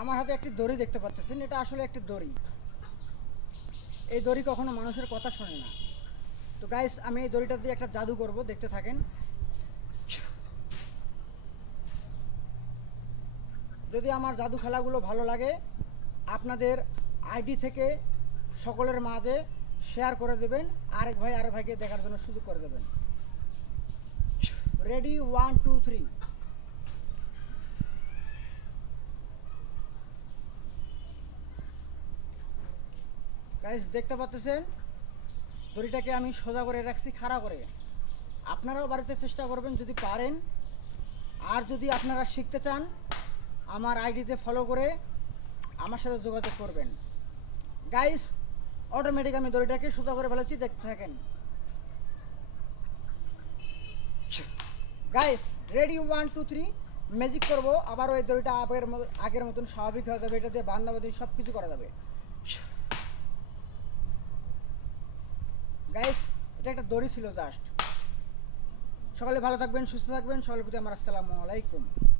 আমার হাতে একটি দড়ি দেখতে পাচ্ছেন, এটা আসলে একটি দড়ি। এই দড়ি কখনো মানুষের কথা শোনে না। তো গাইস, আমি এই দড়িটা দিয়ে একটা জাদু করব, দেখতে থাকেন। যদি আমার জাদু খেলাগুলো ভালো লাগে, আপনাদের আইডি থেকে সকলের মাঝে শেয়ার করে দেবেন, আরেক ভাইকে দেখার জন্য সুযোগ করে দেবেন। রেডি, 1 2 3। গাইস, দেখতে পাচ্ছেন দড়িটাকে আমি সোজা করে রাখছি, খাড়া করে। আপনারাও বাড়িতে চেষ্টা করবেন যদি পারেন। আর যদি আপনারা শিখতে চান, আমার আইডিতে ফলো করে আমার সাথে যোগাযোগ করবেন। গাইস, অটোমেটিক আমি দড়িটাকে সোজা করে ফেলেছি, দেখতে থাকেন। Guys, ready, 1 2 3। ম্যাজিক করবো, আবারও এই দড়িটা আগের মতন স্বাভাবিক হয়ে যাবে। এটা দিয়ে বান্দাবাদি সব কিছু করা যাবে। গাইস, এটা একটা দড়ি ছিল জাস্ট। সকলে ভালো থাকবেন, সুস্থ থাকবেন। সকলের প্রতি আমার আসসালামু আলাইকুম।